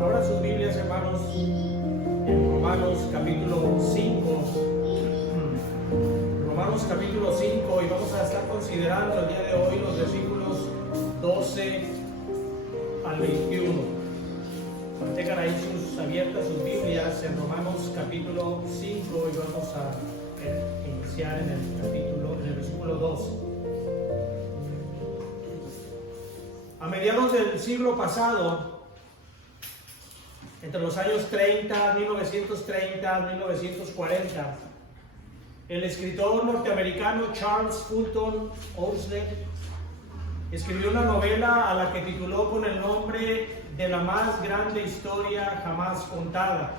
Ahora sus Biblias, hermanos, en Romanos capítulo 5. Romanos capítulo 5, y vamos a estar considerando el día de hoy los versículos 12 al 21. Mantengan ahí abiertas sus Biblias en Romanos capítulo 5 y vamos a iniciar en el versículo 12. A mediados del siglo pasado, entre los años 1930, 1940, el escritor norteamericano Charles Fulton Ousley escribió una novela a la que tituló con el nombre de la más grande historia jamás contada.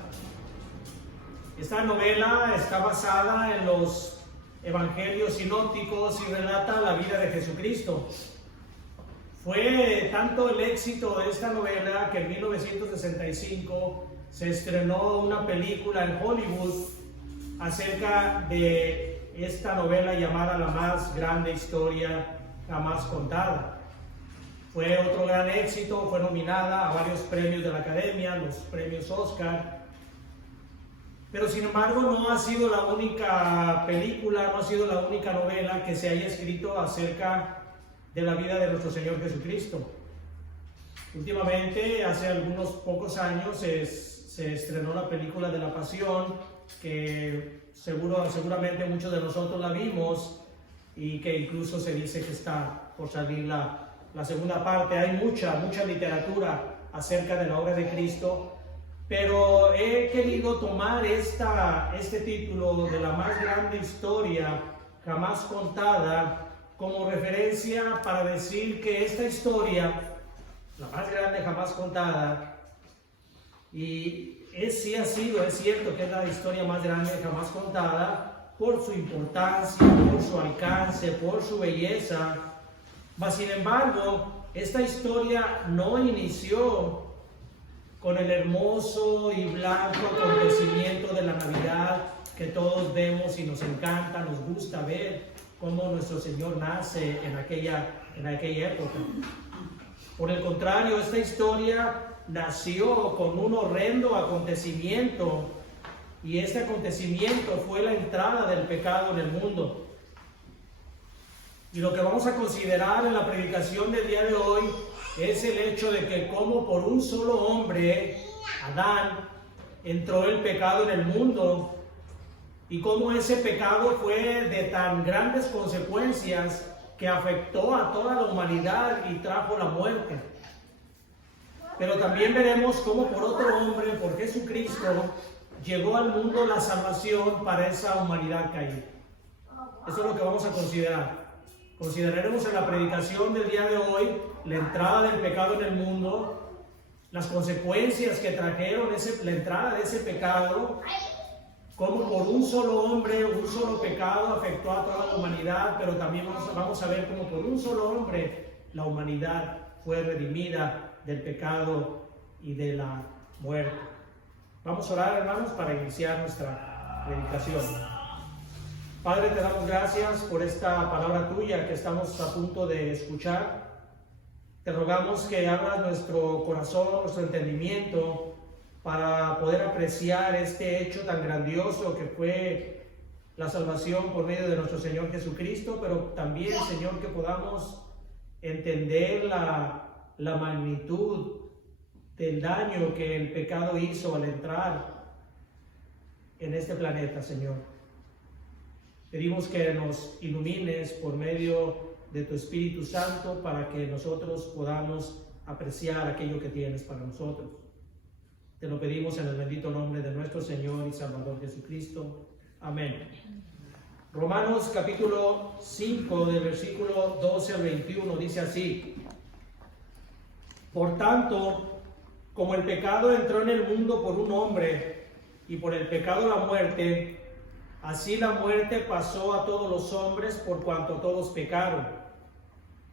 Esta novela está basada en los evangelios sinópticos y relata la vida de Jesucristo. Fue tanto el éxito de esta novela que en 1965 se estrenó una película en Hollywood acerca de esta novela llamada La más grande historia jamás contada. Fue otro gran éxito, fue nominada a varios premios de la Academia, los premios Oscar. Pero sin embargo no ha sido la única película, no ha sido la única novela que se haya escrito acerca de la vida de nuestro Señor Jesucristo. Últimamente, hace algunos pocos años, se estrenó la película de la Pasión, que seguramente muchos de nosotros la vimos, y que incluso se dice que está por salir la segunda parte. Hay mucha literatura acerca de la obra de Cristo, pero he querido tomar este título de la más grande historia jamás contada como referencia para decir que esta historia, la más grande jamás contada, y es cierto que es la historia más grande jamás contada por su importancia, por su alcance, por su belleza, mas sin embargo, esta historia no inició con el hermoso y blanco acontecimiento de la Navidad que todos vemos y nos encanta, nos gusta ver cómo nuestro Señor nace en aquella época. Por el contrario, esta historia nació con un horrendo acontecimiento, y este acontecimiento fue la entrada del pecado en el mundo. Y lo que vamos a considerar en la predicación del día de hoy es el hecho de que como por un solo hombre, Adán, entró el pecado en el mundo, y cómo ese pecado fue de tan grandes consecuencias que afectó a toda la humanidad y trajo la muerte. Pero también veremos cómo por otro hombre, por Jesucristo, llegó al mundo la salvación para esa humanidad caída. Eso es lo que vamos a considerar. Consideraremos en la predicación del día de hoy la entrada del pecado en el mundo, las consecuencias que trajeron la entrada de ese pecado, cómo por un solo hombre, un solo pecado afectó a toda la humanidad, pero también vamos a ver cómo por un solo hombre la humanidad fue redimida del pecado y de la muerte. Vamos a orar, hermanos, para iniciar nuestra predicación. Padre, te damos gracias por esta palabra tuya que estamos a punto de escuchar. Te rogamos que abras nuestro corazón, nuestro entendimiento, para poder apreciar este hecho tan grandioso que fue la salvación por medio de nuestro Señor Jesucristo, pero también, Señor, que podamos entender la magnitud del daño que el pecado hizo al entrar en este planeta, Señor. Pedimos que nos ilumines por medio de tu Espíritu Santo para que nosotros podamos apreciar aquello que tienes para nosotros. Te lo pedimos en el bendito nombre de nuestro Señor y Salvador Jesucristo. Amén. Romanos capítulo 5, del versículo 12 al 21, dice así: Por tanto, como el pecado entró en el mundo por un hombre, y por el pecado la muerte, así la muerte pasó a todos los hombres por cuanto todos pecaron.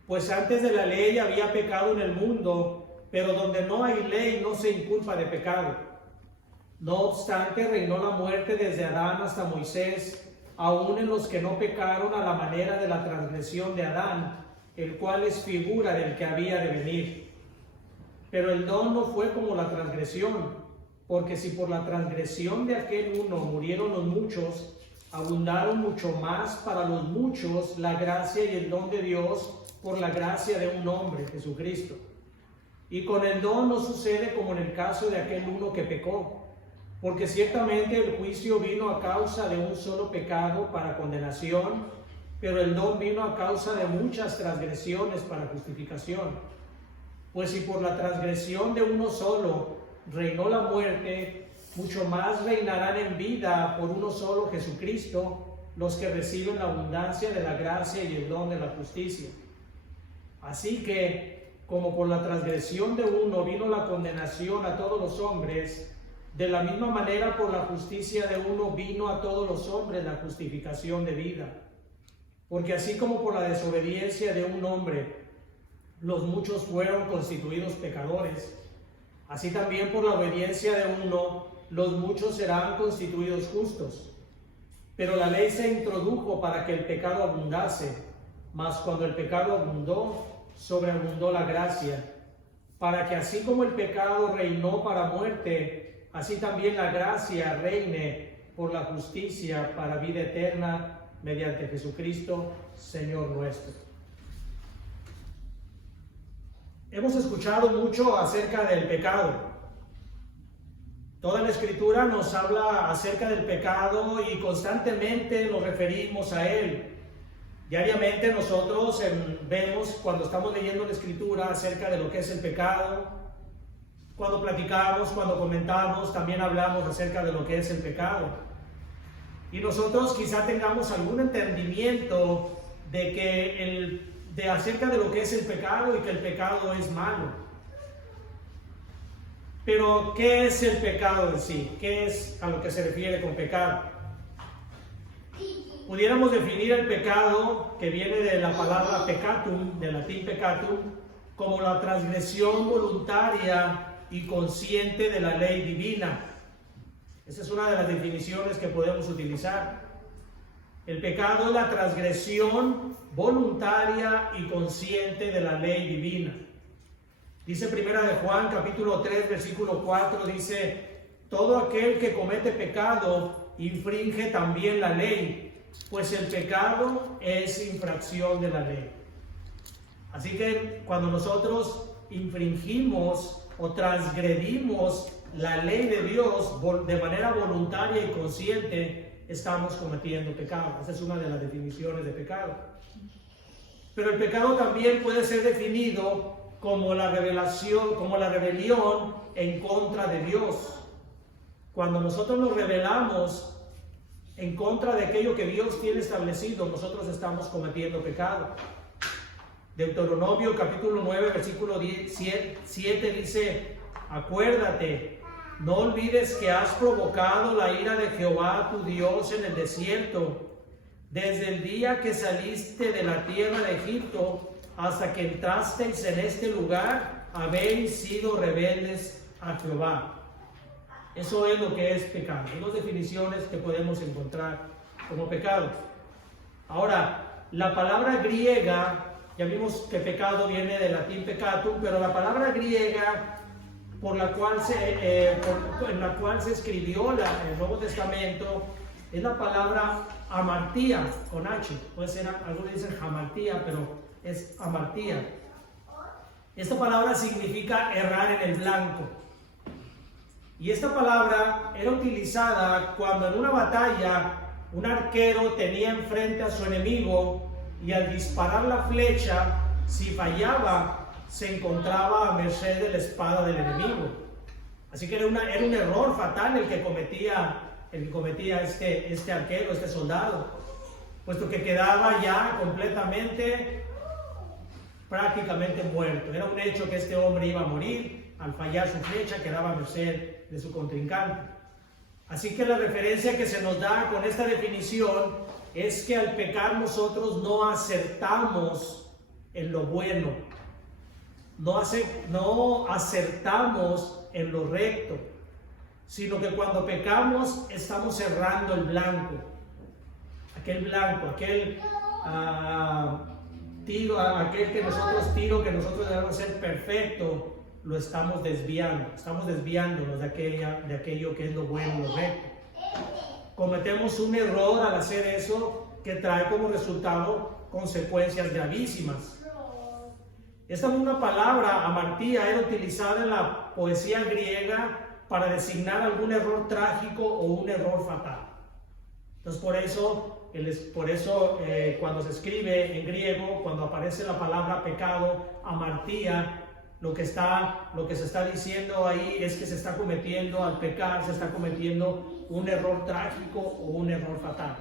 Pues antes de la ley había pecado en el mundo, pero donde no hay ley no se inculpa de pecado. No obstante, reinó la muerte desde Adán hasta Moisés, aun en los que no pecaron a la manera de la transgresión de Adán, el cual es figura del que había de venir. Pero el don no fue como la transgresión, porque si por la transgresión de aquel uno murieron los muchos, abundaron mucho más para los muchos la gracia y el don de Dios por la gracia de un hombre, Jesucristo. Y con el don no sucede como en el caso de aquel uno que pecó, porque ciertamente el juicio vino a causa de un solo pecado para condenación, pero el don vino a causa de muchas transgresiones para justificación. Pues si por la transgresión de uno solo reinó la muerte, mucho más reinarán en vida por uno solo, Jesucristo, los que reciben la abundancia de la gracia y el don de la justicia. Así que, como por la transgresión de uno vino la condenación a todos los hombres, de la misma manera por la justicia de uno vino a todos los hombres la justificación de vida. Porque así como por la desobediencia de un hombre los muchos fueron constituidos pecadores, así también por la obediencia de uno los muchos serán constituidos justos. Pero la ley se introdujo para que el pecado abundase, mas cuando el pecado abundó, sobreabundó la gracia, para que así como el pecado reinó para muerte, así también la gracia reine por la justicia para vida eterna mediante Jesucristo, Señor nuestro. Hemos escuchado mucho acerca del pecado. Toda la Escritura nos habla acerca del pecado y constantemente nos referimos a él. Diariamente nosotros vemos cuando estamos leyendo la Escritura acerca de lo que es el pecado. Cuando platicamos, cuando comentamos, también hablamos acerca de lo que es el pecado. Y nosotros quizá tengamos algún entendimiento de acerca de lo que es el pecado y que el pecado es malo. Pero, ¿qué es el pecado en sí? ¿Qué es a lo que se refiere con pecado? Pudiéramos definir el pecado, que viene de la palabra peccatum, del latín peccatum, como la transgresión voluntaria y consciente de la ley divina. Esa es una de las definiciones que podemos utilizar. El pecado es la transgresión voluntaria y consciente de la ley divina. Dice Primera de Juan, capítulo 3, versículo 4, dice: todo aquel que comete pecado infringe también la ley, pues el pecado es infracción de la ley. Así que cuando nosotros infringimos o transgredimos la ley de Dios de manera voluntaria y consciente, estamos cometiendo pecado. Esa es una de las definiciones de pecado. Pero el pecado también puede ser definido como la rebelión en contra de Dios. Cuando nosotros nos rebelamos en contra de aquello que Dios tiene establecido, nosotros estamos cometiendo pecado. Deuteronomio capítulo 9, versículo 7 dice: acuérdate, no olvides que has provocado la ira de Jehová tu Dios en el desierto, desde el día que saliste de la tierra de Egipto hasta que entrasteis en este lugar, habéis sido rebeldes a Jehová. Eso es lo que es pecado. Hay dos definiciones que podemos encontrar como pecado. Ahora, la palabra griega, ya vimos que pecado viene del latín peccatum, pero la palabra griega en la cual se escribió el Nuevo Testamento es la palabra amartía, con H. Puede ser, algunos dicen hamartía, pero es amartía. Esta palabra significa errar en el blanco. Y esta palabra era utilizada cuando en una batalla un arquero tenía enfrente a su enemigo y al disparar la flecha, si fallaba, se encontraba a merced de la espada del enemigo. Así que era un error fatal el que cometía este arquero, este soldado, puesto que quedaba ya prácticamente muerto. Era un hecho que este hombre iba a morir. Al fallar su flecha, quedaba a merced de su contrincante. Así que la referencia que se nos da con esta definición es que al pecar nosotros no acertamos en lo bueno, no acertamos en lo recto. sino que cuando pecamos estamos cerrando el blanco, aquel tiro que nosotros debemos ser perfecto, lo estamos desviándonos de aquello que es lo bueno, lo recto. Cometemos un error al hacer eso que trae como resultado consecuencias gravísimas. Esta misma palabra, amartía, era utilizada en la poesía griega para designar algún error trágico o un error fatal. Entonces por eso cuando se escribe en griego, cuando aparece la palabra pecado, amartía, lo que se está diciendo ahí es que se está cometiendo, al pecar, se está cometiendo un error trágico o un error fatal.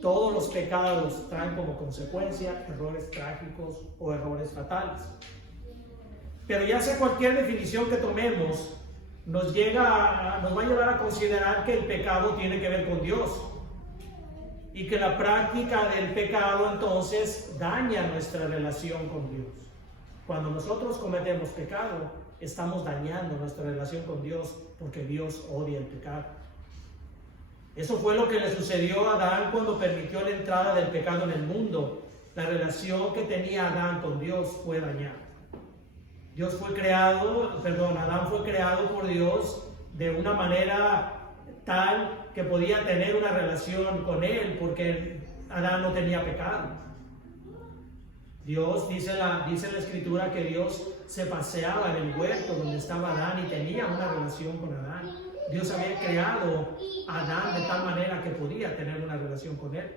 Todos los pecados traen como consecuencia errores trágicos o errores fatales. Pero ya sea cualquier definición que tomemos, nos va a llevar a considerar que el pecado tiene que ver con Dios. Y que la práctica del pecado entonces daña nuestra relación con Dios. Cuando nosotros cometemos pecado, estamos dañando nuestra relación con Dios porque Dios odia el pecado. Eso fue lo que le sucedió a Adán cuando permitió la entrada del pecado en el mundo. La relación que tenía Adán con Dios fue dañada. Adán fue creado por Dios de una manera tal que podía tener una relación con él porque Adán no tenía pecado. Dios, dice la Escritura que Dios se paseaba en el huerto donde estaba Adán y tenía una relación con Adán. Dios había creado a Adán de tal manera que podía tener una relación con él.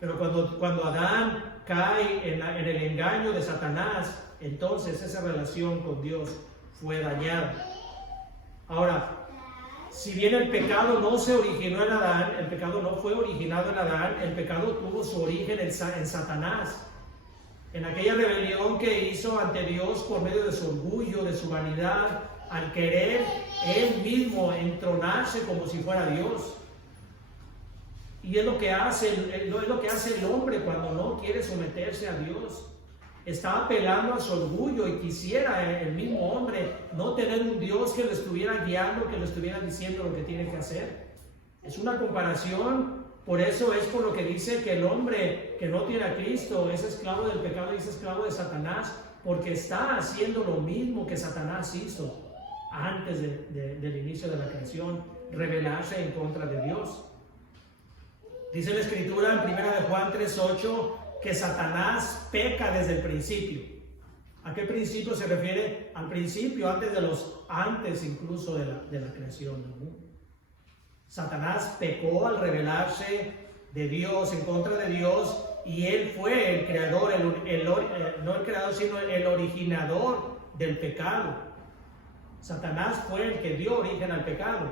Pero cuando Adán cae en el engaño de Satanás, entonces esa relación con Dios fue dañada. Ahora, si bien el pecado no se originó en Adán, el pecado no fue originado en Adán, el pecado tuvo su origen en Satanás, en aquella rebelión que hizo ante Dios por medio de su orgullo, de su vanidad, al querer él mismo entronarse como si fuera Dios. Y es lo que hace el hombre cuando no quiere someterse a Dios. Está apelando a su orgullo y quisiera el mismo hombre no tener un Dios que lo estuviera guiando, que lo estuviera diciendo lo que tiene que hacer. Es una comparación, por eso es por lo que dice que el hombre que no tiene a Cristo es esclavo del pecado y es esclavo de Satanás, porque está haciendo lo mismo que Satanás hizo antes del inicio de la creación, rebelarse en contra de Dios. Dice la Escritura en 1 Juan 3:8 que Satanás peca desde el principio. ¿A qué principio se refiere? Al principio, antes incluso de la creación del mundo. Satanás pecó al rebelarse de Dios, en contra de Dios, y él fue el creador, no el creador, sino el originador del pecado. Satanás fue el que dio origen al pecado.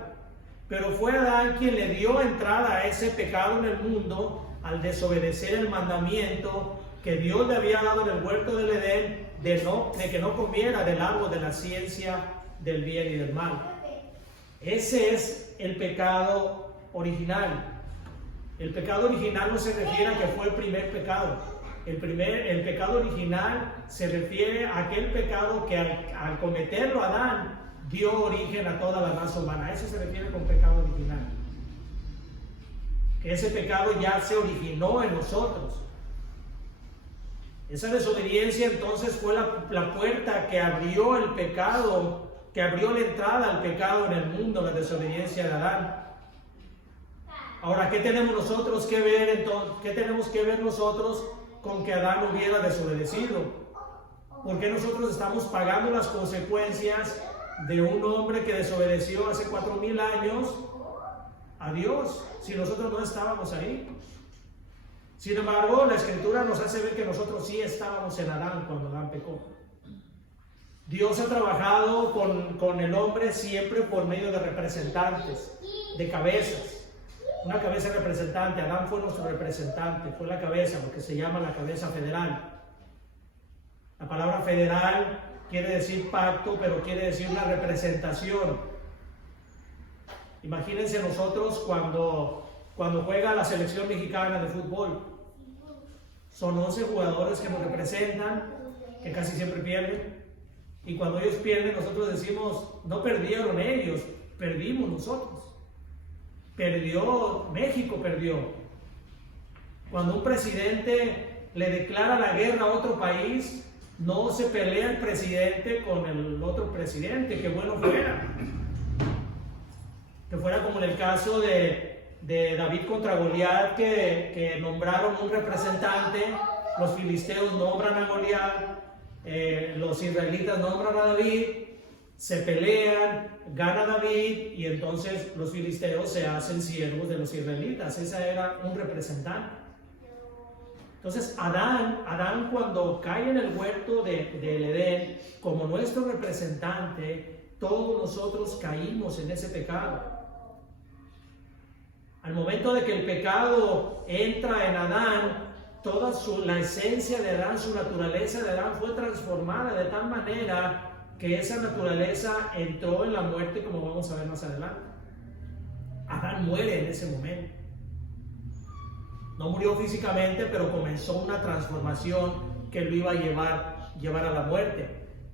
Pero fue Adán quien le dio entrada a ese pecado en el mundo al desobedecer el mandamiento que Dios le había dado en el huerto del Edén de que no comiera del árbol de la ciencia del bien y del mal. Ese es el pecado original. El pecado original no se refiere a que fue el primer pecado. El pecado original se refiere a aquel pecado que al cometerlo Adán dio origen a toda la raza humana. A eso se refiere con pecado original. Que ese pecado ya se originó en nosotros. Esa desobediencia entonces fue la puerta que abrió el pecado, que abrió la entrada al pecado en el mundo, la desobediencia de Adán. Ahora, ¿qué tenemos nosotros que ver entonces? ¿Qué tenemos que ver nosotros con que Adán hubiera desobedecido? ¿Por qué nosotros estamos pagando las consecuencias de un hombre que desobedeció hace 4,000 años a Dios, si nosotros no estábamos ahí? Sin embargo, la Escritura nos hace ver que nosotros sí estábamos en Adán cuando Adán pecó. Dios ha trabajado con el hombre siempre por medio de representantes, de cabezas. Una cabeza representante. Adán fue nuestro representante, fue la cabeza, lo que se llama la cabeza federal. La palabra federal quiere decir pacto, pero quiere decir una representación. Imagínense nosotros cuando juega la selección mexicana de fútbol. Son 11 jugadores que nos representan, que casi siempre pierden. Y cuando ellos pierden, nosotros decimos, no perdieron ellos, perdimos nosotros. Perdió, México perdió. Cuando un presidente le declara la guerra a otro país, no se pelea el presidente con el otro presidente, que bueno fuera. Que fuera como en el caso de David contra Goliat, que nombraron un representante, los filisteos nombran a Goliat, los israelitas nombran a David, se pelean, gana David y entonces los filisteos se hacen siervos de los israelitas. Ese era un representante. Entonces Adán cuando cae en el huerto del Edén como nuestro representante, todos nosotros caímos en ese pecado. Al momento de que el pecado entra en Adán, toda la esencia de Adán, su naturaleza de Adán fue transformada de tal manera que esa naturaleza entró en la muerte, como vamos a ver más adelante. Adán muere en ese momento. No murió físicamente, pero comenzó una transformación que lo iba a llevar a la muerte.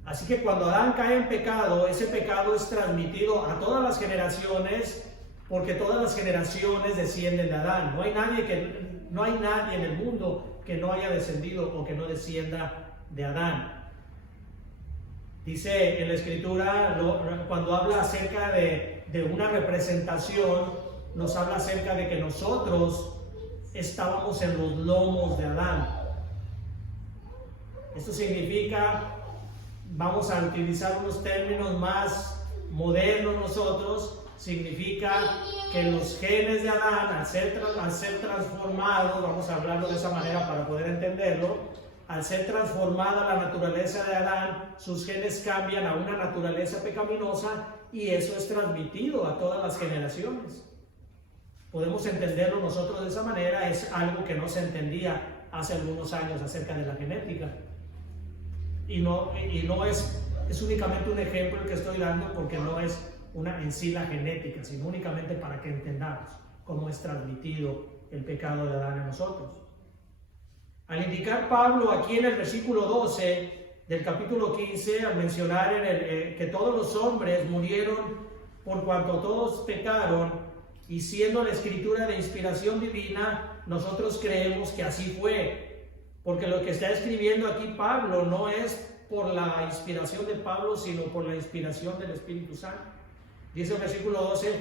Así que cuando Adán cae en pecado, ese pecado es transmitido a todas las generaciones, porque todas las generaciones descienden de Adán. No hay nadie en el mundo que no haya descendido o que no descienda de Adán. Dice en la Escritura, cuando habla acerca de una representación, nos habla acerca de que nosotros estábamos en los lomos de Adán. Esto significa, vamos a utilizar unos términos más modernos nosotros, significa que los genes de Adán, al ser transformados, vamos a hablarlo de esa manera para poder entenderlo, al ser transformada la naturaleza de Adán, sus genes cambian a una naturaleza pecaminosa y eso es transmitido a todas las generaciones. Podemos entenderlo nosotros de esa manera, es algo que no se entendía hace algunos años acerca de la genética. Y no es únicamente un ejemplo el que estoy dando porque no es en sí la genética, sino únicamente para que entendamos cómo es transmitido el pecado de Adán en nosotros. Al indicar Pablo aquí en el versículo 12 del capítulo 15, al mencionar que todos los hombres murieron por cuanto todos pecaron, y siendo la Escritura de inspiración divina, nosotros creemos que así fue, porque lo que está escribiendo aquí Pablo no es por la inspiración de Pablo, sino por la inspiración del Espíritu Santo. Dice el versículo 12,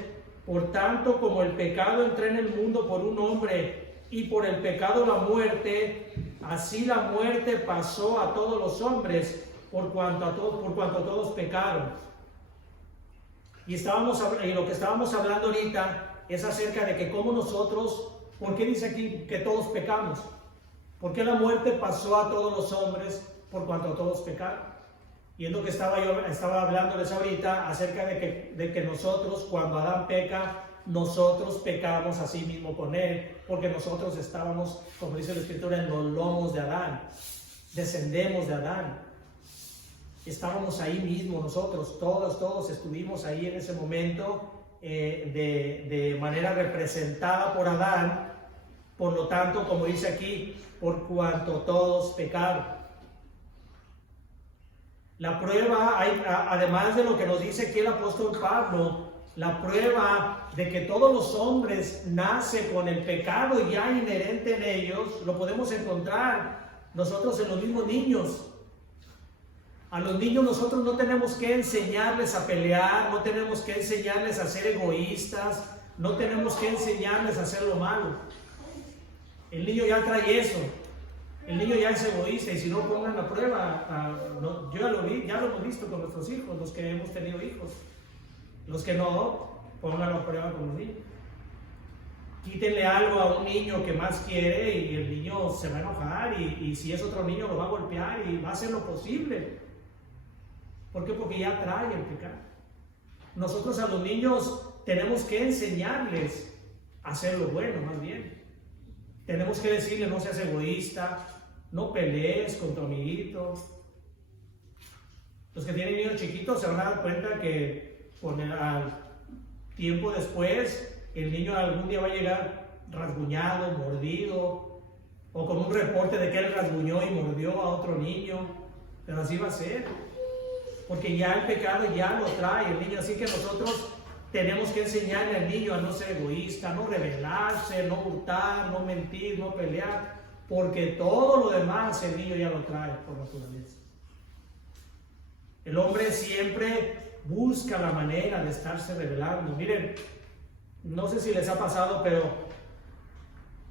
por tanto como el pecado entró en el mundo por un hombre, y por el pecado la muerte, así la muerte pasó a todos los hombres, por cuanto todos pecaron. Y lo que estábamos hablando ahorita es acerca de que como nosotros, ¿por qué dice aquí que todos pecamos? ¿Por qué la muerte pasó a todos los hombres por cuanto todos pecaron? Y es lo que estaba hablándoles ahorita acerca de que nosotros, cuando Adán peca, nosotros pecamos a sí mismo con él, porque nosotros estábamos, como dice la Escritura, en los lomos de Adán, descendemos de Adán. Estábamos ahí mismo nosotros, todos estuvimos ahí en ese momento, de manera representada por Adán. Por lo tanto, como dice aquí, por cuanto todos pecaron. La prueba, además de lo que nos dice aquí el apóstol Pablo, la prueba de que todos los hombres nacen con el pecado ya inherente en ellos, lo podemos encontrar nosotros en los mismos niños. A los niños nosotros no tenemos que enseñarles a pelear, no tenemos que enseñarles a ser egoístas, no tenemos que enseñarles a hacer lo malo. El niño ya trae eso, el niño ya es egoísta, y si no, pongan la prueba. Yo ya lo hemos visto con nuestros hijos, los que hemos tenido hijos. Los que no, pongan la prueba con los niños. Quítenle algo a un niño que más quiere y el niño se va a enojar, y si es otro niño lo va a golpear y va a hacer lo posible. ¿Por qué? Porque ya trae el pecado. Nosotros a los niños tenemos que enseñarles a hacer lo bueno, más bien. Tenemos que decirles: no seas egoísta, no pelees con tu amiguito. Los que tienen niños chiquitos se van a dar cuenta que al tiempo después el niño algún día va a llegar rasguñado, mordido, o con un reporte de que él rasguñó y mordió a otro niño. Pero así va a ser, porque ya el pecado ya lo trae el niño. Así que nosotros tenemos que enseñarle al niño a no ser egoísta, no rebelarse, no hurtar, no mentir, no pelear, porque todo lo demás el niño ya lo trae por naturaleza. El hombre siempre busca la manera de estarse rebelando. Miren, no sé si les ha pasado, pero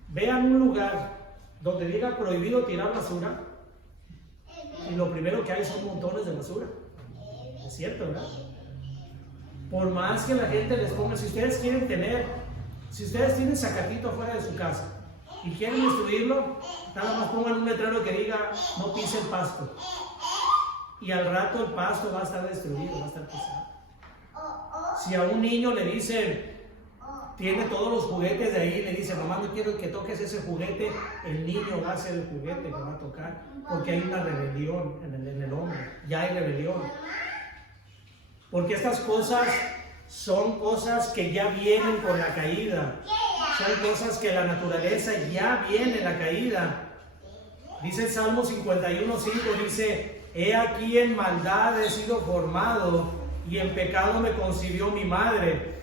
vean un lugar donde diga prohibido tirar basura y lo primero que hay son montones de basura. Es cierto, ¿verdad? Por más que la gente les ponga, si ustedes tienen zacatito afuera de su casa y quieren destruirlo, nada más pongan un letrero que diga no pise el pasto. Y al rato el pasto va a estar destruido, va a estar pisado. Si a un niño le dicen, tiene todos los juguetes de ahí, le dice, mamá, no quiero que toques ese juguete, el niño va a ser el juguete que va a tocar, porque hay una rebelión en el hombre, ya hay rebelión. Porque estas cosas son cosas que ya vienen con la caída, son cosas que la naturaleza ya viene en la caída. Dice el Salmo 51:5, dice, he aquí en maldad he sido formado y en pecado me concibió mi madre.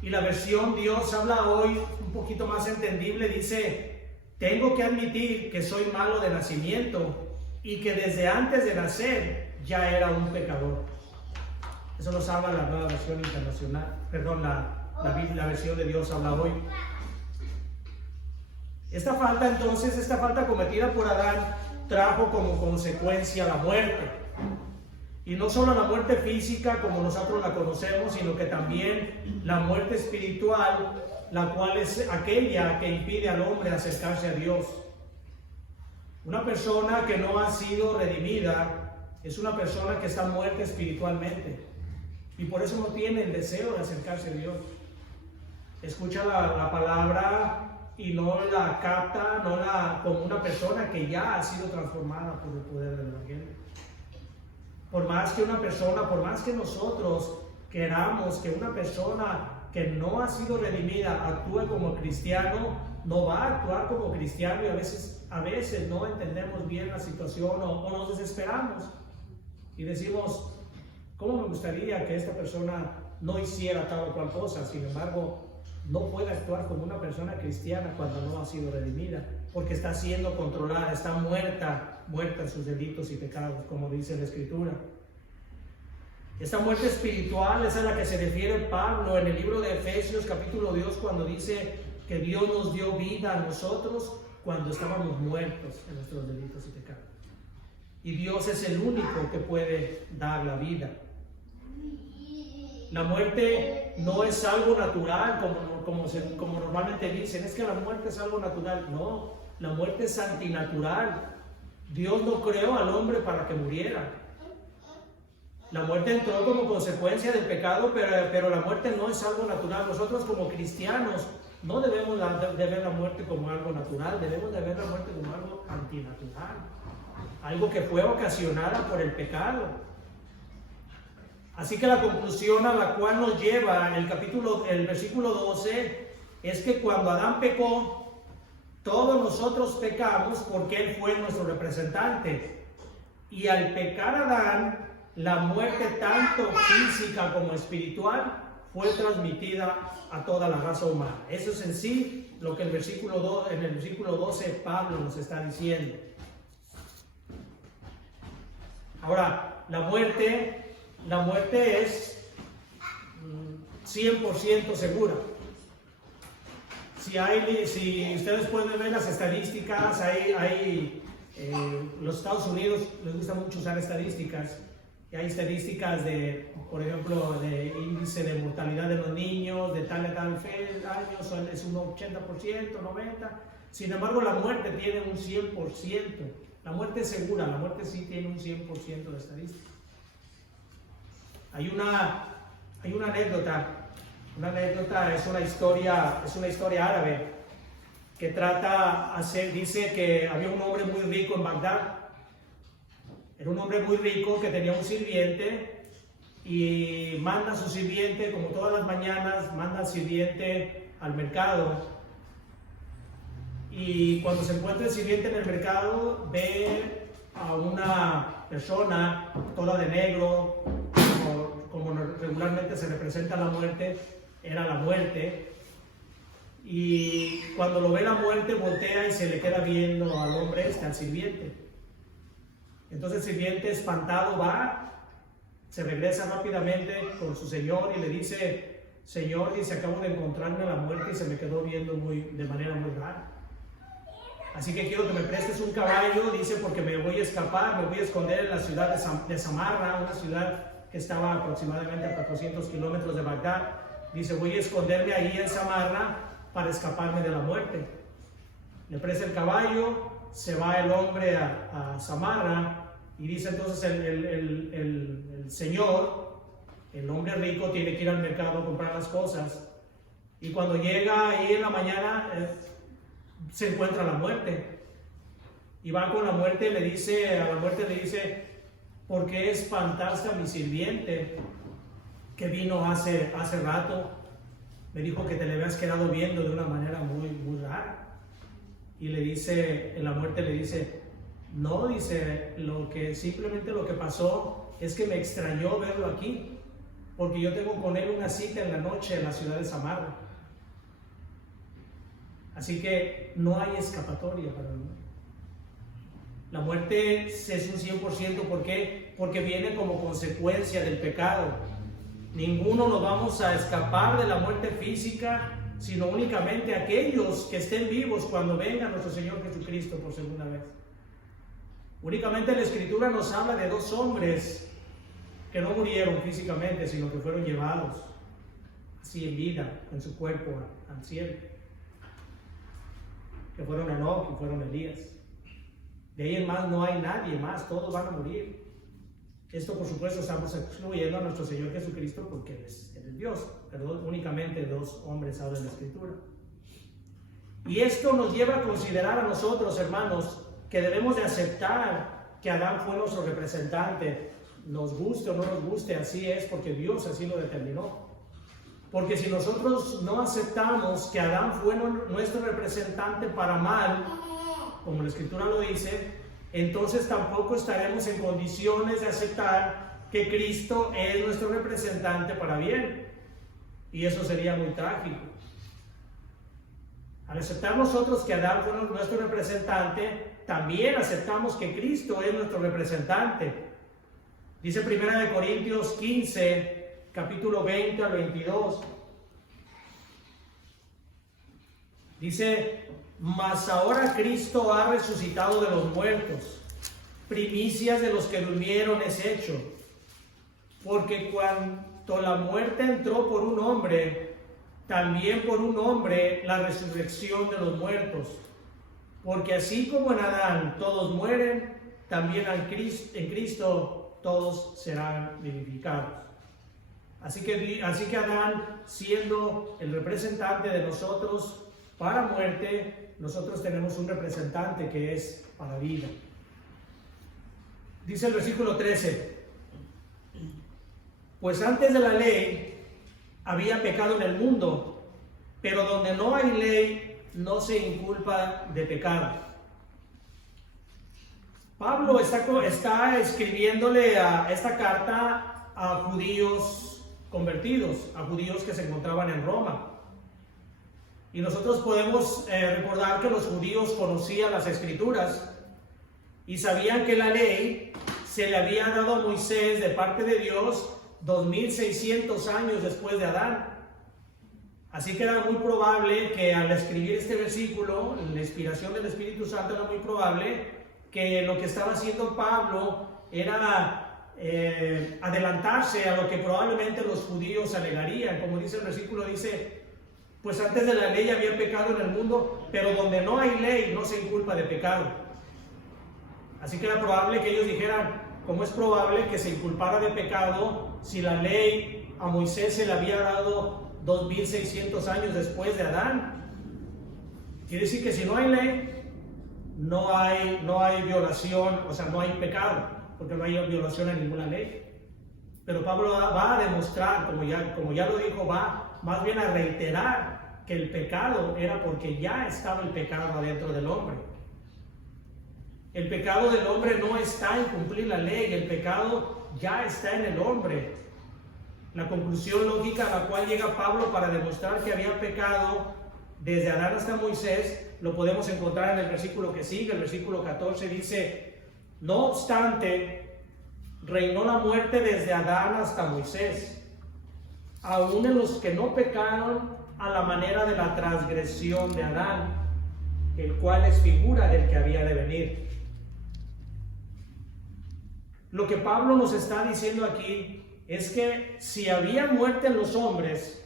Y la versión Dios habla hoy un poquito más entendible, dice, tengo que admitir que soy malo de nacimiento y que desde antes de nacer ya era un pecador. Eso nos habla la nueva versión internacional, perdón, la versión de Dios habla hoy. Esta falta cometida por Adán trajo como consecuencia la muerte. Y no solo la muerte física como nosotros la conocemos, sino que también la muerte espiritual, la cual es aquella que impide al hombre acercarse a Dios. Una persona que no ha sido redimida es una persona que está muerta espiritualmente y por eso no tiene el deseo de acercarse a Dios. Escucha la palabra y no la capta, como una persona que ya ha sido transformada por el poder del Evangelio. Por más que nosotros queramos que una persona que no ha sido redimida actúe como cristiano, no va a actuar como cristiano y a veces no entendemos bien la situación o nos desesperamos y decimos, ¿cómo me gustaría que esta persona no hiciera tal o cual cosa? Sin embargo, no puede actuar como una persona cristiana cuando no ha sido redimida, porque está siendo controlada, está muerta en sus delitos y pecados, como dice la Escritura. Esta muerte espiritual es a la que se refiere Pablo en el libro de Efesios capítulo 2, cuando dice que Dios nos dio vida a nosotros cuando estábamos muertos en nuestros delitos y pecados. Y Dios es el único que puede dar la vida. La muerte no es algo natural, como normalmente dicen, es que la muerte es algo natural. No, la muerte es antinatural. Dios no creó al hombre para que muriera. La muerte entró como consecuencia del pecado, pero la muerte no es algo natural. Nosotros como cristianos no debemos de ver la muerte como algo natural, debemos de ver la muerte como algo antinatural, algo que fue ocasionada por el pecado. Así que la conclusión a la cual nos lleva el versículo 12 es que cuando Adán pecó, todos nosotros pecamos porque él fue nuestro representante. Y al pecar Adán, la muerte tanto física como espiritual fue transmitida a toda la raza humana. Eso es en sí lo que en el versículo 12 Pablo nos está diciendo. Ahora, la muerte es 100% segura. Si ustedes pueden ver las estadísticas, los Estados Unidos les gusta mucho usar estadísticas. Y hay estadísticas por ejemplo, de índice de mortalidad de los niños, de tal y tal años, es un 80%, 90%. Sin embargo, la muerte tiene un 100%. La muerte es segura, la muerte sí tiene un 100% de estadística. Hay una anécdota. Una anécdota es una historia árabe que dice que había un hombre muy rico en Bagdad. Era un hombre muy rico que tenía un sirviente y manda a su sirviente, como todas las mañanas, manda al sirviente al mercado. Y cuando se encuentra el sirviente en el mercado, ve a una persona toda de negro, como regularmente se representa la muerte, era la muerte. Y cuando lo ve la muerte, voltea y se le queda viendo al hombre al sirviente. Entonces el sirviente, espantado, va, se regresa rápidamente con su señor y le dice: Señor, dice, acabo de encontrarme a la muerte y se me quedó viendo de manera muy rara. Así que quiero que me prestes un caballo, dice, porque me voy a escapar, me voy a esconder en la ciudad de Samarra, una ciudad que estaba aproximadamente a 400 kilómetros de Bagdad. Dice, voy a esconderme ahí en Samarra para escaparme de la muerte. Le presta el caballo, se va el hombre a Samarra, y dice entonces el señor, el hombre rico, tiene que ir al mercado a comprar las cosas, y cuando llega ahí en la mañana, se encuentra la muerte, y va con la muerte y le dice, ¿por qué espantaste a mi sirviente que vino hace rato? Me dijo que te le habías quedado viendo de una manera muy, muy rara. Y le dice, la muerte le dice, no, dice, simplemente lo que pasó es que me extrañó verlo aquí, porque yo tengo con él una cita en la noche en la ciudad de Samarra. Así que no hay escapatoria para mí. La muerte es un 100%, ¿por qué? Porque viene como consecuencia del pecado. Ninguno nos vamos a escapar de la muerte física, sino únicamente aquellos que estén vivos cuando venga nuestro Señor Jesucristo por segunda vez. Únicamente la Escritura nos habla de 2 hombres que no murieron físicamente, sino que fueron llevados así en vida, en su cuerpo, al cielo, que fueron Enoc y fueron Elías. De ahí en más no hay nadie más, todos van a morir. Esto, por supuesto, estamos excluyendo a nuestro Señor Jesucristo porque Él es Dios, pero únicamente 2 hombres hablan la Escritura. Y esto nos lleva a considerar a nosotros, hermanos, que debemos de aceptar que Adán fue nuestro representante, nos guste o no nos guste, así es, porque Dios así lo determinó. Porque si nosotros no aceptamos que Adán fue nuestro representante para mal, como la Escritura lo dice, entonces tampoco estaremos en condiciones de aceptar que Cristo es nuestro representante para bien. Y eso sería muy trágico. Al aceptar nosotros que Adán fue nuestro representante, también aceptamos que Cristo es nuestro representante. Dice 1 Corintios 15, capítulo 20 al 22. Dice: mas ahora Cristo ha resucitado de los muertos, primicias de los que durmieron es hecho. Porque cuando la muerte entró por un hombre, también por un hombre la resurrección de los muertos. Porque así como en Adán todos mueren, también en Cristo todos serán vivificados. Así que Adán, siendo el representante de nosotros para muerte, nosotros tenemos un representante que es para vida. Dice el versículo 13: pues antes de la ley había pecado en el mundo, pero donde no hay ley no se inculpa de pecado. Pablo está escribiéndole esta carta a judíos convertidos, a judíos que se encontraban en Roma. Y nosotros podemos recordar que los judíos conocían las Escrituras y sabían que la ley se le había dado a Moisés de parte de Dios 2600 años después de Adán. Así que era muy probable que al escribir este versículo, la inspiración del Espíritu Santo, era muy probable que lo que estaba haciendo Pablo era adelantarse a lo que probablemente los judíos alegarían. Como dice el versículo, dice: pues antes de la ley había pecado en el mundo, pero donde no hay ley no se inculpa de pecado. Así que era probable que ellos dijeran: ¿cómo es probable que se inculpara de pecado si la ley a Moisés se le había dado 2600 años después de Adán? Quiere decir que si no hay ley, no hay violación, o sea, no hay pecado, porque no hay violación a ninguna ley. Pero Pablo va a demostrar, como ya lo dijo, va más bien a reiterar que el pecado era porque ya estaba el pecado adentro del hombre. El pecado del hombre no está en cumplir la ley, el pecado ya está en el hombre. La conclusión lógica a la cual llega Pablo para demostrar que había pecado desde Adán hasta Moisés, lo podemos encontrar en el versículo que sigue, el versículo 14 dice: no obstante, reinó la muerte desde Adán hasta Moisés, aun en los que no pecaron a la manera de la transgresión de Adán, el cual es figura del que había de venir. Lo que Pablo nos está diciendo aquí es que si había muerte en los hombres,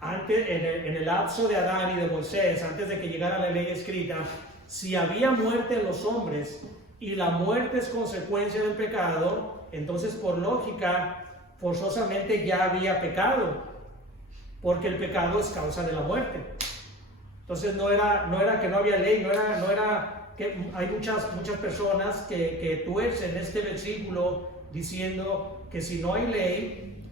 antes, en el lapso de Adán y de Moisés, antes de que llegara la ley escrita, si había muerte en los hombres y la muerte es consecuencia del pecado, entonces por lógica, forzosamente ya había pecado, porque el pecado es causa de la muerte. Entonces no era que no había ley, no era que hay muchas personas que tuercen este versículo diciendo que si no hay ley,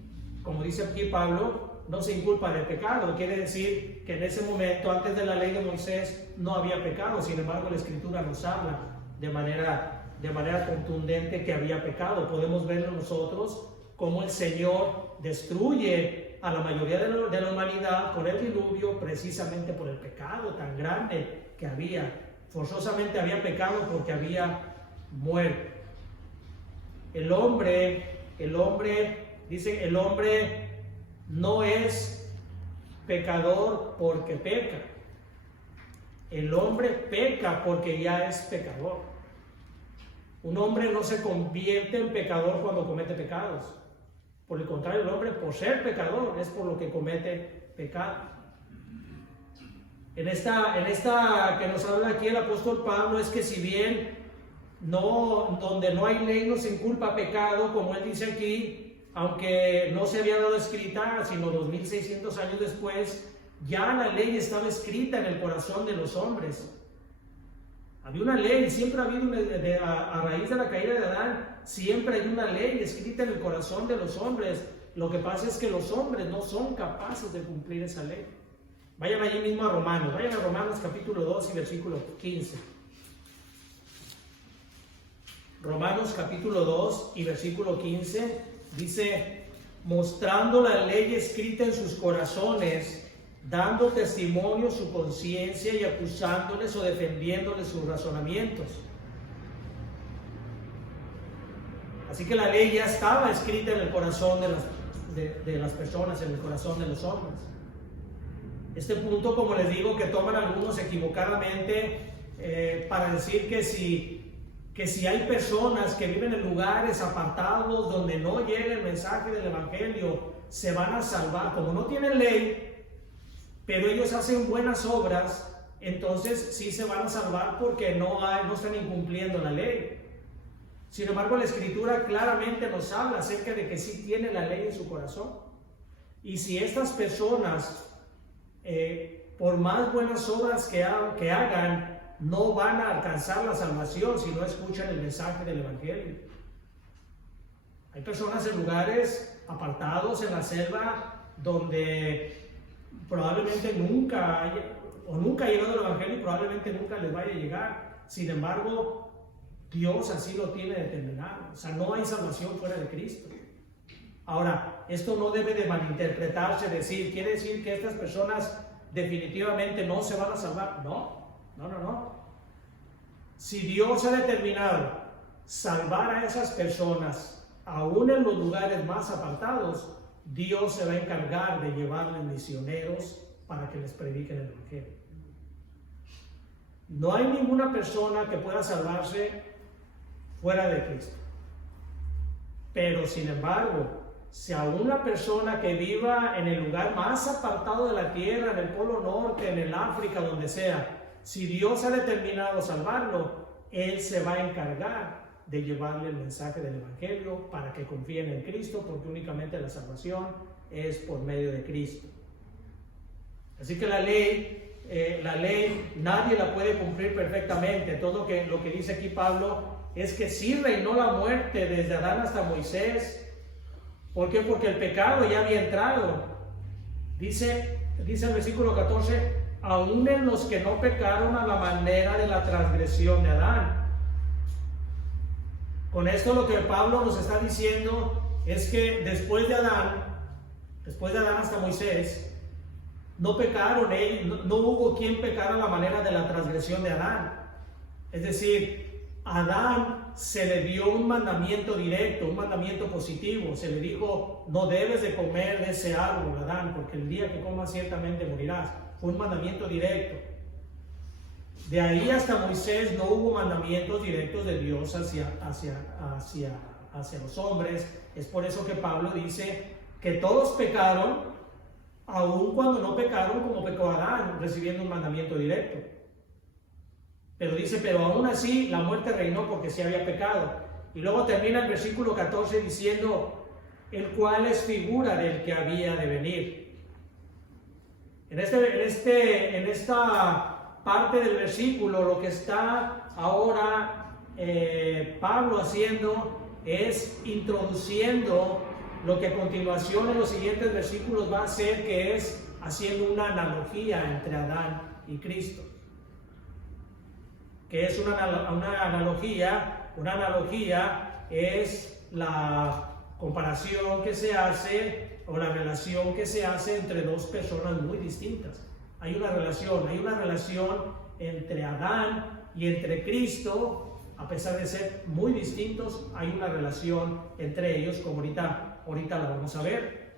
como dice aquí Pablo, no se inculpa de pecado. Quiere decir que en ese momento, antes de la ley de Moisés, no había pecado. Sin embargo, la Escritura nos habla de manera contundente que había pecado. Podemos verlo nosotros cómo el Señor destruye a la mayoría de la humanidad con el diluvio precisamente por el pecado tan grande que había. Forzosamente había pecado porque había muerte. El hombre no es pecador porque peca. El hombre peca porque ya es pecador. Un hombre no se convierte en pecador cuando comete pecados. Por el contrario, el hombre, por ser pecador, es por lo que comete pecado. En esta que nos habla aquí el apóstol Pablo, es que si bien donde no hay ley no se inculpa pecado, como él dice aquí, aunque no se había dado escrita, sino 2600 años después, ya la ley estaba escrita en el corazón de los hombres. Había una ley, siempre ha habido, a raíz de la caída de Adán, siempre hay una ley escrita en el corazón de los hombres. Lo que pasa es que los hombres no son capaces de cumplir esa ley. Vayan allí mismo a Romanos, vayan a Romanos capítulo 2 y versículo 15. Romanos capítulo 2 y versículo 15 dice: mostrando la ley escrita en sus corazones, dando testimonio su conciencia y acusándoles o defendiéndoles sus razonamientos. Así que la ley ya estaba escrita en el corazón de las personas, en el corazón de los hombres. Este punto, como les digo, que toman algunos equivocadamente para decir que si hay personas que viven en lugares apartados donde no llega el mensaje del Evangelio, se van a salvar. Como no tienen ley, pero ellos hacen buenas obras, entonces sí se van a salvar porque no están incumpliendo la ley. Sin embargo, la Escritura claramente nos habla acerca de que sí tiene la ley en su corazón. Y si estas personas, por más buenas obras que hagan, no van a alcanzar la salvación si no escuchan el mensaje del Evangelio. Hay personas en lugares apartados, en la selva, donde probablemente nunca ha llegado el Evangelio y probablemente nunca les vaya a llegar. Sin embargo, Dios así lo tiene determinado. O sea, no hay salvación fuera de Cristo. Ahora, esto no debe de malinterpretarse, quiere decir que estas personas definitivamente no se van a salvar. No. Si Dios ha determinado salvar a esas personas, aún en los lugares más apartados, Dios se va a encargar de llevarles misioneros para que les prediquen el Evangelio. No hay ninguna persona que pueda salvarse fuera de Cristo. Pero sin embargo, si a una persona que viva en el lugar más apartado de la tierra, en el Polo Norte, en el África, donde sea, si Dios ha determinado salvarlo, Él se va a encargar de llevarle el mensaje del Evangelio para que confíen en Cristo, porque únicamente la salvación es por medio de Cristo. Así que la ley nadie la puede cumplir perfectamente. Todo lo que dice aquí Pablo es que sí reinó la muerte desde Adán hasta Moisés. ¿Por qué? Porque el pecado ya había entrado. Dice el versículo 14: aún en los que no pecaron a la manera de la transgresión de Adán. Con esto lo que Pablo nos está diciendo es que después de Adán después de Adán hasta Moisés, no pecaron ellos, no hubo quien pecara a la manera de la transgresión de Adán. Es decir, a Adán se le dio un mandamiento directo, un mandamiento positivo. Se le dijo, no debes de comer de ese árbol, Adán, porque el día que comas ciertamente morirás. Fue un mandamiento directo. De ahí hasta Moisés no hubo mandamientos directos de Dios hacia los hombres. Es por eso que Pablo dice que todos pecaron, aun cuando no pecaron como pecó Adán, recibiendo un mandamiento directo. Pero dice, pero aún así la muerte reinó porque sí había pecado. Y luego termina el versículo 14 diciendo, el cual es figura del que había de venir. En esta parte del versículo, lo que está ahora Pablo haciendo es introduciendo lo que a continuación en los siguientes versículos va a hacer, que es haciendo una analogía entre Adán y Cristo. Que es una analogía. Una analogía es la comparación que se hace o la relación que se hace entre dos personas muy distintas. Hay una relación entre Adán y entre Cristo. A pesar de ser muy distintos, hay una relación entre ellos, como ahorita la vamos a ver.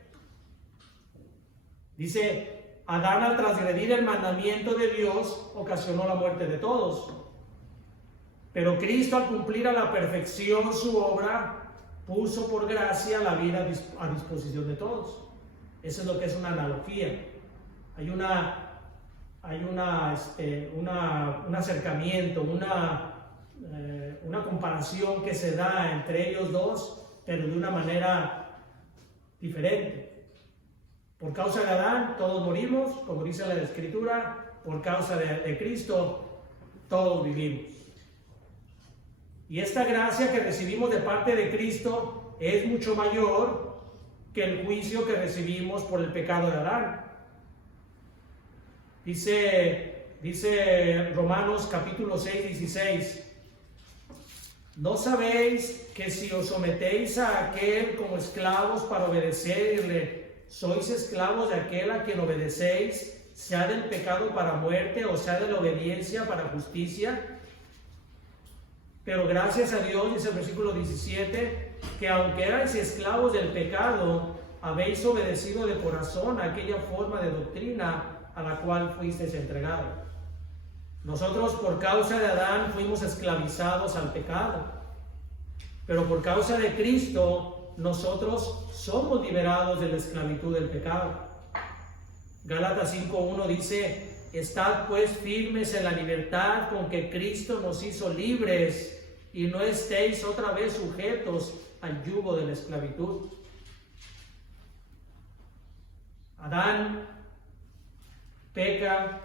Dice, Adán al transgredir el mandamiento de Dios ocasionó la muerte de todos. Pero Cristo, al cumplir a la perfección su obra, puso por gracia la vida a disposición de todos. Eso es lo que es una analogía. Hay un acercamiento, una comparación que se da entre ellos dos, pero de una manera diferente. Por causa de Adán, todos morimos, como dice la Escritura. Por causa de Cristo, todos vivimos. Y esta gracia que recibimos de parte de Cristo es mucho mayor que el juicio que recibimos por el pecado de Adán. Dice Romanos capítulo 6, 16. ¿No sabéis que si os sometéis a aquel como esclavos para obedecerle, sois esclavos de aquel a quien obedecéis, sea del pecado para muerte o sea de la obediencia para justicia? Pero gracias a Dios, dice el versículo 17, que aunque erais esclavos del pecado, habéis obedecido de corazón a aquella forma de doctrina a la cual fuisteis entregados. Nosotros por causa de Adán fuimos esclavizados al pecado, pero por causa de Cristo nosotros somos liberados de la esclavitud del pecado. Gálatas 5:1 dice, estad pues firmes en la libertad con que Cristo nos hizo libres y no estéis otra vez sujetos al yugo de la esclavitud. Adán peca,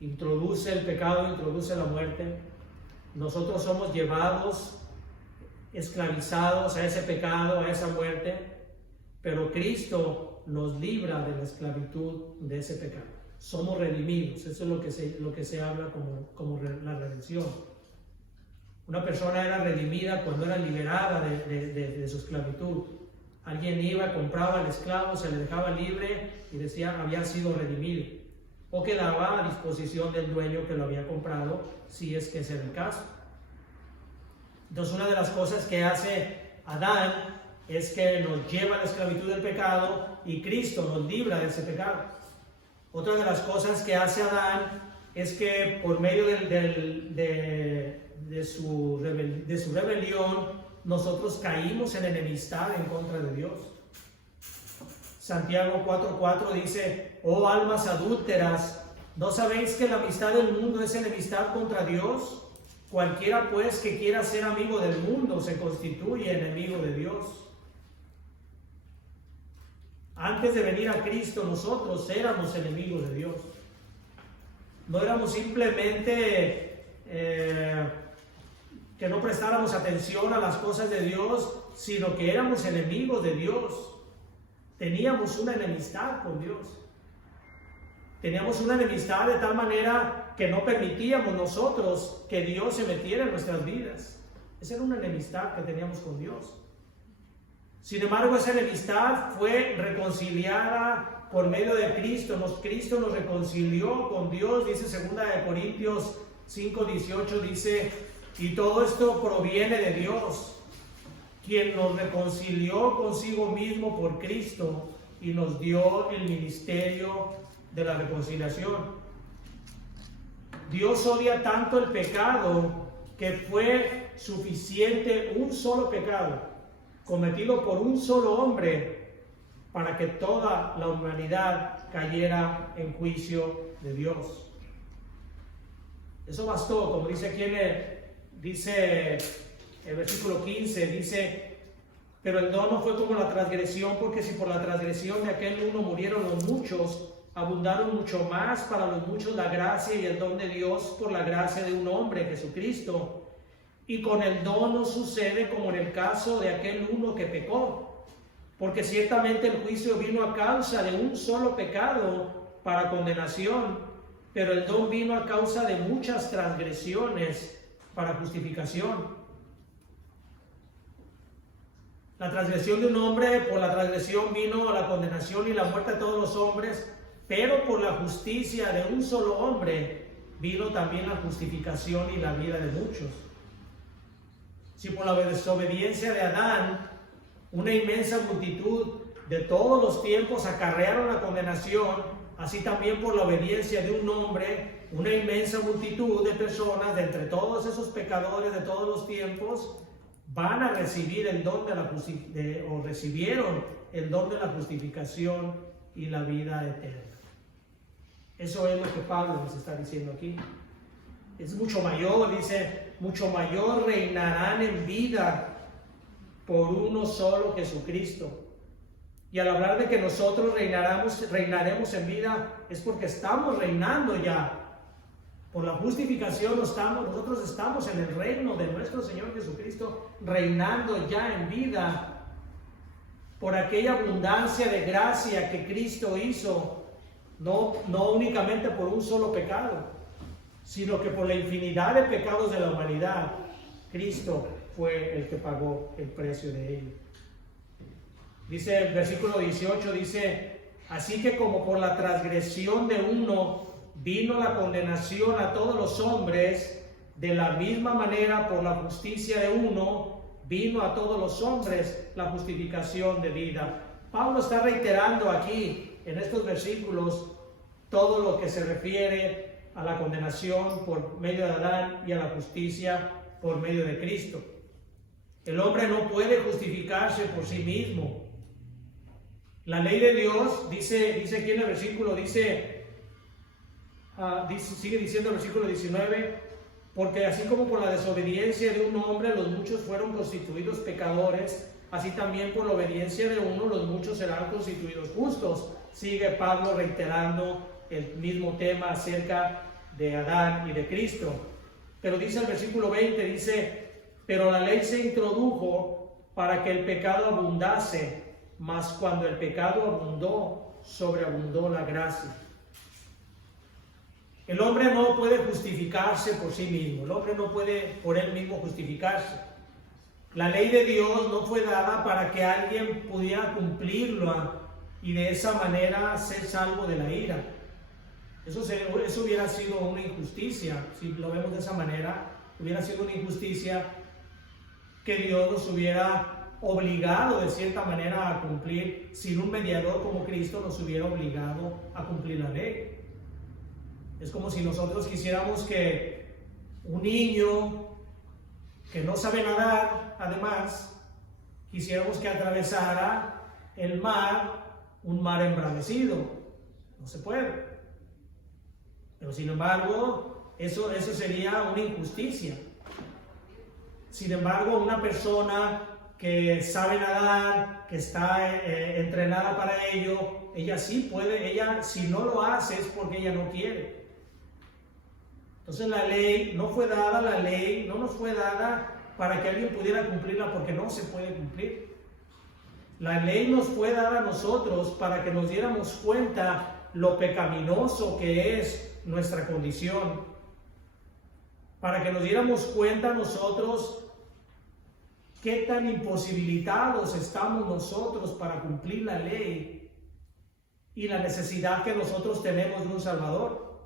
introduce el pecado, introduce la muerte. Nosotros somos llevados, esclavizados a ese pecado, a esa muerte, pero Cristo nos libra de la esclavitud de ese pecado. Somos redimidos. Eso es lo que se habla como la redención. Una persona era redimida cuando era liberada de su esclavitud. Alguien iba, compraba al esclavo, se le dejaba libre y decía había sido redimido, o quedaba a disposición del dueño que lo había comprado, si es que ese era el caso. Entonces, una de las cosas que hace Adán es que nos lleva a la esclavitud del pecado y Cristo nos libra de ese pecado. Otra de las cosas que hace Adán es que por medio de su rebelión nosotros caímos en enemistad en contra de Dios. Santiago 4:4 dice, oh almas adúlteras, ¿no sabéis que la amistad del mundo es enemistad contra Dios? Cualquiera pues que quiera ser amigo del mundo se constituye enemigo de Dios. Antes de venir a Cristo nosotros éramos enemigos de Dios. No éramos simplemente que no prestáramos atención a las cosas de Dios, sino que éramos enemigos de Dios. Teníamos una enemistad con Dios. Teníamos una enemistad de tal manera que no permitíamos nosotros que Dios se metiera en nuestras vidas. Esa era una enemistad que teníamos con Dios. Sin embargo, esa enemistad fue reconciliada por medio de Cristo. Cristo nos reconcilió con Dios, dice 2 Corintios 5:18, dice, y todo esto proviene de Dios, quien nos reconcilió consigo mismo por Cristo y nos dio el ministerio de la reconciliación. Dios odia tanto el pecado que fue suficiente un solo pecado cometido por un solo hombre para que toda la humanidad cayera en juicio de Dios. Eso bastó, como dice aquí dice el versículo 15, dice, pero el don no fue como la transgresión, porque si por la transgresión de aquel uno murieron los muchos, abundaron mucho más para los muchos la gracia y el don de Dios por la gracia de un hombre, Jesucristo. Y con el don no sucede como en el caso de aquel uno que pecó, porque ciertamente el juicio vino a causa de un solo pecado para condenación, pero el don vino a causa de muchas transgresiones para justificación. La transgresión de un hombre, por la transgresión vino la condenación y la muerte de todos los hombres, pero por la justicia de un solo hombre vino también la justificación y la vida de muchos. Si por la desobediencia de Adán, una inmensa multitud de todos los tiempos acarrearon la condenación, así también por la obediencia de un hombre, una inmensa multitud de personas de entre todos esos pecadores de todos los tiempos van a recibir el don recibieron el don de la justificación y la vida eterna. Eso es lo que Pablo nos está diciendo aquí. Es mucho mayor, dice, mucho mayor reinarán en vida por uno solo, Jesucristo. Y al hablar de que nosotros reinaremos en vida, es porque estamos reinando ya. Por la justificación nosotros estamos en el reino de nuestro Señor Jesucristo, reinando ya en vida. Por aquella abundancia de gracia que Cristo hizo, no únicamente por un solo pecado, sino que por la infinidad de pecados de la humanidad, Cristo fue el que pagó el precio de ello. Dice el versículo 18, dice, así que como por la transgresión de uno vino la condenación a todos los hombres, de la misma manera por la justicia de uno vino a todos los hombres la justificación de vida. Pablo está reiterando aquí en estos versículos todo lo que se refiere a la condenación por medio de Adán y a la justicia por medio de Cristo. El hombre no puede justificarse por sí mismo. La ley de Dios, dice aquí en el versículo, sigue diciendo el versículo 19, porque así como por la desobediencia de un hombre los muchos fueron constituidos pecadores, así también por la obediencia de uno los muchos serán constituidos justos. Sigue Pablo reiterando el mismo tema acerca de Adán y de Cristo. Pero dice el versículo 20, dice, pero la ley se introdujo para que el pecado abundase, mas cuando el pecado abundó, sobreabundó la gracia. El hombre no puede justificarse por sí mismo, el hombre no puede por él mismo justificarse. La ley de Dios no fue dada para que alguien pudiera cumplirla y de esa manera ser salvo de la ira. Eso hubiera sido una injusticia, si lo vemos de esa manera, hubiera sido una injusticia que Dios nos hubiera obligado de cierta manera a cumplir, sin un mediador como Cristo nos hubiera obligado a cumplir la ley. Es como si nosotros quisiéramos que un niño que no sabe nadar, además, quisiéramos que atravesara el mar, un mar embravecido. No se puede. Pero sin embargo, eso sería una injusticia. Sin embargo, una persona que sabe nadar, que está entrenada para ello, ella sí puede, si no lo hace es porque ella no quiere. Entonces la ley no fue dada, la ley no nos fue dada para que alguien pudiera cumplirla, porque no se puede cumplir. La ley nos fue dada a nosotros para que nos diéramos cuenta lo pecaminoso que es nuestra condición, para que nos diéramos cuenta nosotros qué tan imposibilitados estamos nosotros para cumplir la ley y la necesidad que nosotros tenemos de un Salvador.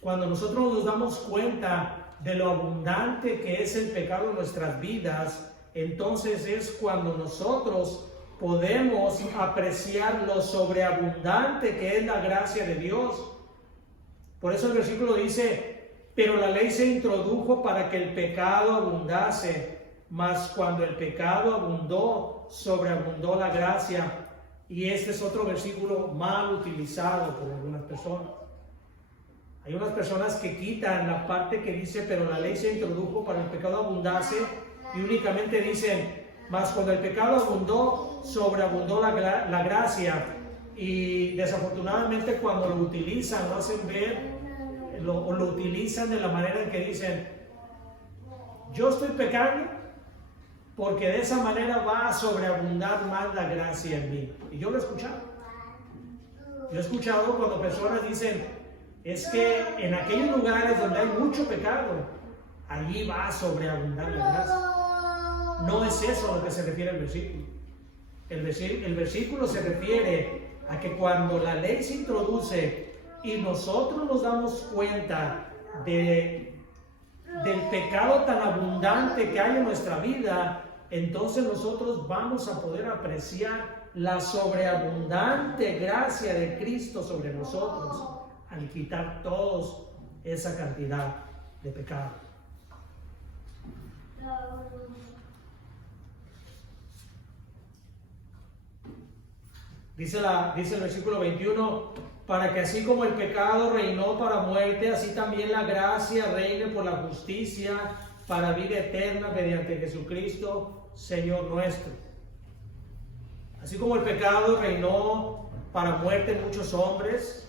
Cuando nosotros nos damos cuenta de lo abundante que es el pecado en nuestras vidas, entonces es cuando nosotros podemos apreciar lo sobreabundante que es la gracia de Dios. Por eso el versículo dice: pero la ley se introdujo para que el pecado abundase, mas cuando el pecado abundó, sobreabundó la gracia. Y este es otro versículo mal utilizado por algunas personas. Hay unas personas que quitan la parte que dice: pero la ley se introdujo para el pecado abundase, y únicamente dicen: mas cuando el pecado abundó, sobreabundó la gracia. Y desafortunadamente cuando lo utilizan, lo hacen ver, lo utilizan de la manera en que dicen: yo estoy pecando porque de esa manera va a sobreabundar más la gracia en mí. Y yo lo he escuchado. Yo he escuchado cuando personas dicen: es que en aquellos lugares donde hay mucho pecado, allí va a sobreabundar la gracia. No es eso a lo que se refiere el versículo. El versículo se refiere a que cuando la ley se introduce y nosotros nos damos cuenta del pecado tan abundante que hay en nuestra vida, entonces nosotros vamos a poder apreciar la sobreabundante gracia de Cristo sobre nosotros al quitar toda esa cantidad de pecado. Dice el versículo 21: para que así como el pecado reinó para muerte, así también la gracia reine por la justicia para vida eterna mediante Jesucristo, Señor nuestro. Así como el pecado reinó para muerte en muchos hombres,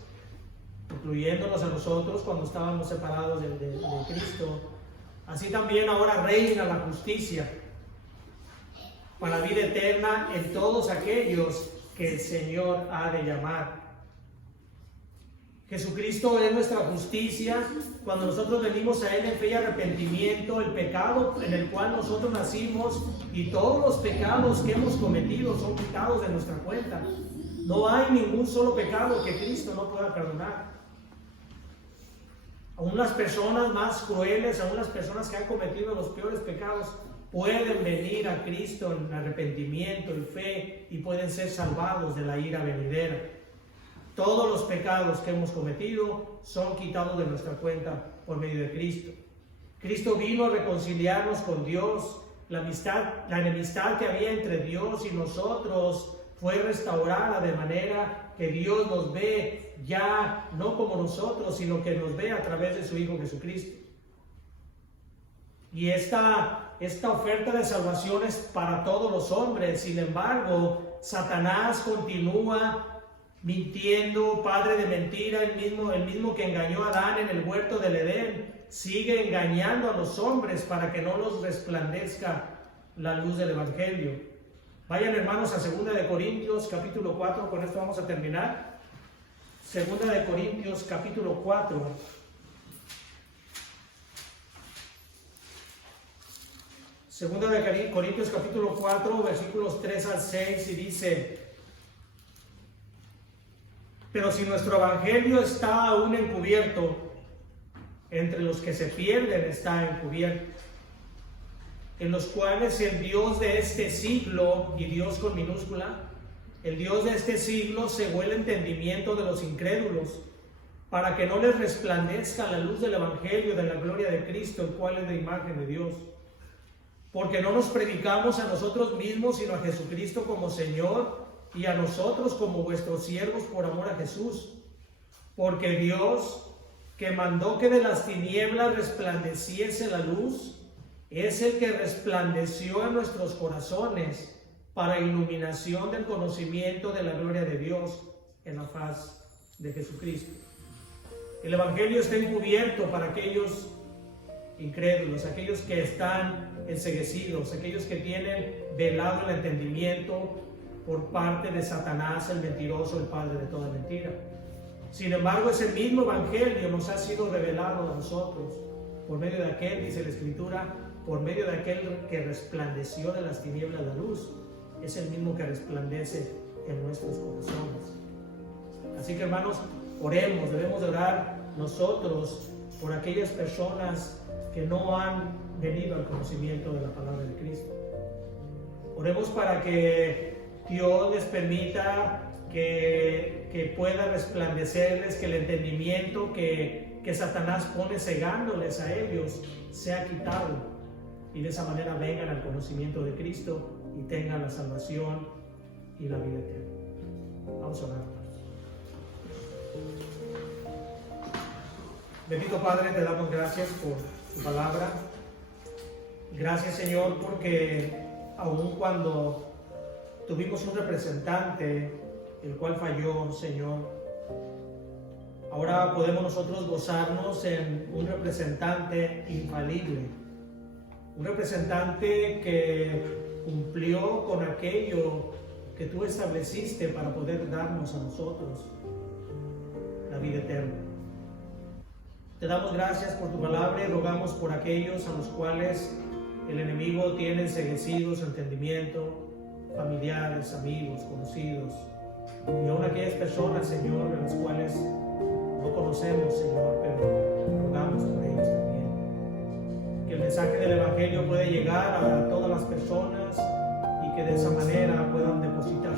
incluyéndonos a nosotros cuando estábamos separados de Cristo, así también ahora reina la justicia para vida eterna en todos aquellos que el Señor ha de llamar. Jesucristo es nuestra justicia. Cuando nosotros venimos a Él en fe y arrepentimiento, el pecado en el cual nosotros nacimos y todos los pecados que hemos cometido son quitados de nuestra cuenta. No hay ningún solo pecado que Cristo no pueda perdonar. Aún las personas más crueles, aún las personas que han cometido los peores pecados, pueden venir a Cristo en arrepentimiento y fe y pueden ser salvados de la ira venidera. Todos los pecados que hemos cometido son quitados de nuestra cuenta por medio de Cristo. Cristo vino a reconciliarnos con Dios. La enemistad que había entre Dios y nosotros fue restaurada de manera que Dios nos ve ya no como nosotros, sino que nos ve a través de su Hijo Jesucristo. Y esta oferta de salvación es para todos los hombres. Sin embargo, Satanás continúa mintiendo, padre de mentira, el mismo que engañó a Adán en el huerto del Edén, sigue engañando a los hombres para que no los resplandezca la luz del Evangelio. Vayan, hermanos, a 2 de Corintios capítulo 4, con esto vamos a terminar. 2 de Corintios capítulo 4. Segunda de Corintios capítulo 4, versículos 3 al 6, y dice: pero si nuestro evangelio está aún encubierto, entre los que se pierden está encubierto, en los cuales el Dios de este siglo, y Dios con minúscula, el Dios de este siglo cegó el entendimiento de los incrédulos, para que no les resplandezca la luz del evangelio de la gloria de Cristo, el cual es la imagen de Dios. Porque no nos predicamos a nosotros mismos, sino a Jesucristo como Señor, y a nosotros como vuestros siervos por amor a Jesús. Porque Dios, que mandó que de las tinieblas resplandeciese la luz, es el que resplandeció en nuestros corazones para iluminación del conocimiento de la gloria de Dios en la faz de Jesucristo. El evangelio está encubierto para aquellos incrédulos, aquellos que están enceguecidos, aquellos que tienen velado el entendimiento por parte de Satanás, el mentiroso, el padre de toda mentira. Sin embargo, ese mismo evangelio nos ha sido revelado a nosotros por medio de aquel, dice la Escritura, por medio de aquel que resplandeció de las tinieblas la luz, es el mismo que resplandece en nuestros corazones. Así que, hermanos, oremos, debemos de orar nosotros por aquellas personas que no han venido al conocimiento de la palabra de Cristo. Oremos para que Dios les permita que pueda resplandecerles, que el entendimiento que Satanás pone cegándoles a ellos sea quitado, y de esa manera vengan al conocimiento de Cristo y tengan la salvación y la vida eterna. Vamos a orar. Bendito Padre, te damos gracias por tu palabra. Gracias, Señor, porque aun cuando tuvimos un representante el cual falló, Señor, ahora podemos nosotros gozarnos en un representante infalible, un representante que cumplió con aquello que tú estableciste para poder darnos a nosotros la vida eterna. Te damos gracias por tu palabra y rogamos por aquellos a los cuales el enemigo tiene enceguecidos su entendimiento, familiares, amigos, conocidos, y aún aquellas personas, Señor, a las cuales no conocemos, Señor, pero rogamos por ellos también. Que el mensaje del Evangelio pueda llegar a todas las personas y que de esa manera puedan depositar